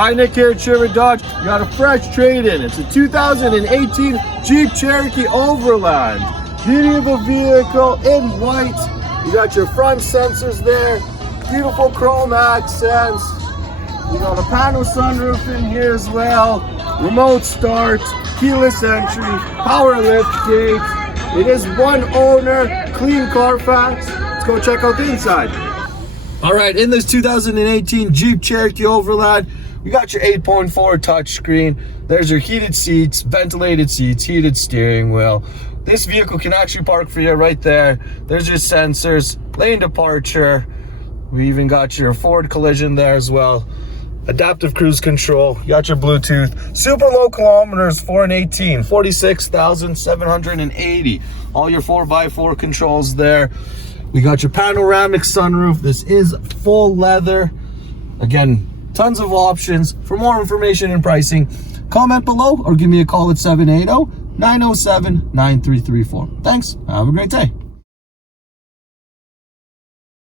Hi, Nick here at Sherwood Dodge. You got a fresh trade-in. It's a 2018 Jeep Cherokee Overland. Beauty of a vehicle in white. You got your front sensors there. Beautiful chrome accents. You got a panel sunroof in here as well. Remote start, keyless entry, power lift gate. It is one owner, Clean Carfax. Let's go check out the inside. All right, in this 2018 Jeep Cherokee Overland, we got your 8.4 touchscreen. There's your heated seats, ventilated seats, heated steering wheel. This vehicle can actually park for you right there. There's your sensors, lane departure. We even got your forward collision there as well. Adaptive cruise control. You got your Bluetooth. Super low kilometers for an 18, 46,780. All your 4x4 controls there. We got your panoramic sunroof. This is full leather. Again, tons of options. For more information and pricing, comment below or give me a call at 780-907-9334. Thanks. Have a great day.